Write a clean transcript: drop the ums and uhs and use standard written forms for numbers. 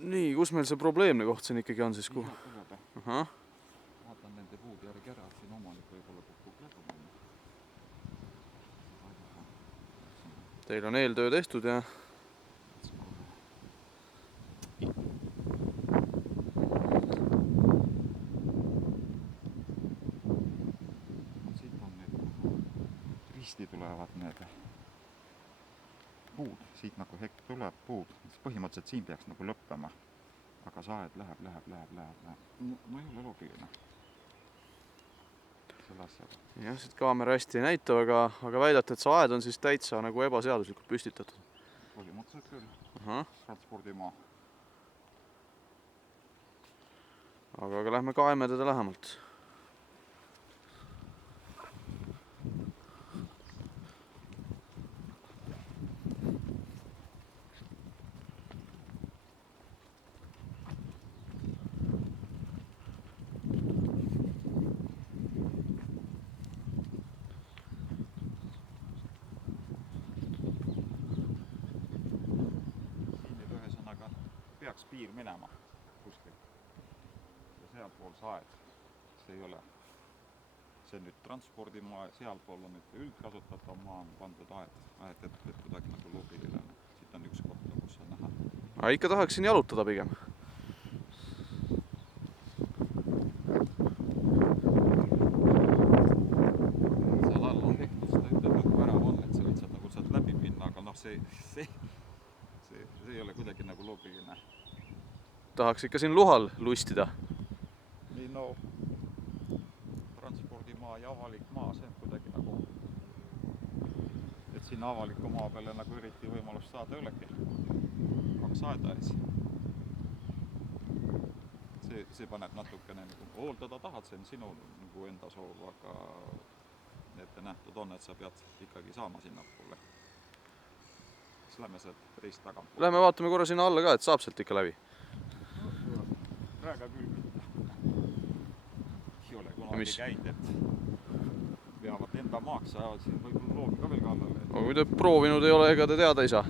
Nii, kus meil see probleemne koht siin ikkagi on siis? Ahah. Vaatan nende puud järgi ära, et siin omalik võib-olla kukub läbi. Teil on eeltöö tehtud ja siit on need risti tulevad need puud, siit nagu hekk tuleb puud, põhimõtteliselt siin peaks nagu lõppema, aga see aed läheb. No ei ole loogiline selle asjaga. jah, siit kaamera hästi ei näita, aga väidate, et see aed on siis täitsa nagu ebaseaduslikult püstitatud. Põhimõtteliselt küll. Ahah. Transpordimaa. Aga lähme kaeme teda lähemalt. Peaks piir minema kuskil ja sealpool see aed, see ei ole, see nüüd transpordimaa, sealpool on nüüd üldkasutatav maa, on pandud aed et kuidagi nagu loogiline, siit on üks koht, kus on näha. Aga ikka tahaksin jalutada pigem. Seal all on tehtud, seda ütleb nagu värav on, et sa võid sealt nagu sealt läbi minna, aga noh, see ei ole kuidagi nagu loogiline. Tahaks ikka siin luhal lustida. Nii no, transpordimaa ja avalik maa, see on kuidagi nagu, et siin avaliku maa peale nagu eriti võimalust saada ei olegi. 2 aeda ees. See paneb natukene nagu hooldada tahad, see on sinu nagu enda soov, aga ette nähtud on, et sa pead ikkagi saama sinna poole. Siis lähme sealt teist tagant. Lähme vaatame korra sinna alla ka, et saab sealt ikka läbi. Praega küll mitte. Ei ole kunagi käinud, et veavad enda maaks, ajavad siin võib-olla loomi ka veel kallale. Aga kui te proovinud ei ole, ega te teada ei saa.